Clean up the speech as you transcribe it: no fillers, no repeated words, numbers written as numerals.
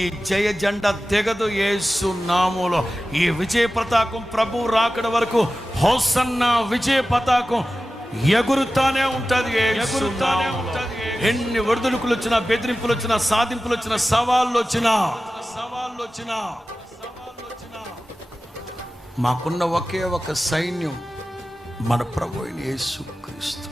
ఈ జయ జెండా తెగదు యేసు నామములో. ఈ విజయ పతాకం ప్రభు రాకడ వరకు హోసన్న విజయ పతాకం ఎగురుతానే ఉంటది, ఎగురుతానే ఉంటది. ఎన్ని ఒడిదుడుకులు వచ్చినా, బెదిరింపులు వచ్చినా, సాధింపులు వచ్చినా, సవాళ్ళు వచ్చినా మాకున్న ఒకే ఒక సైన్యం మన ప్రభు అయిన యేసుక్రీస్తు.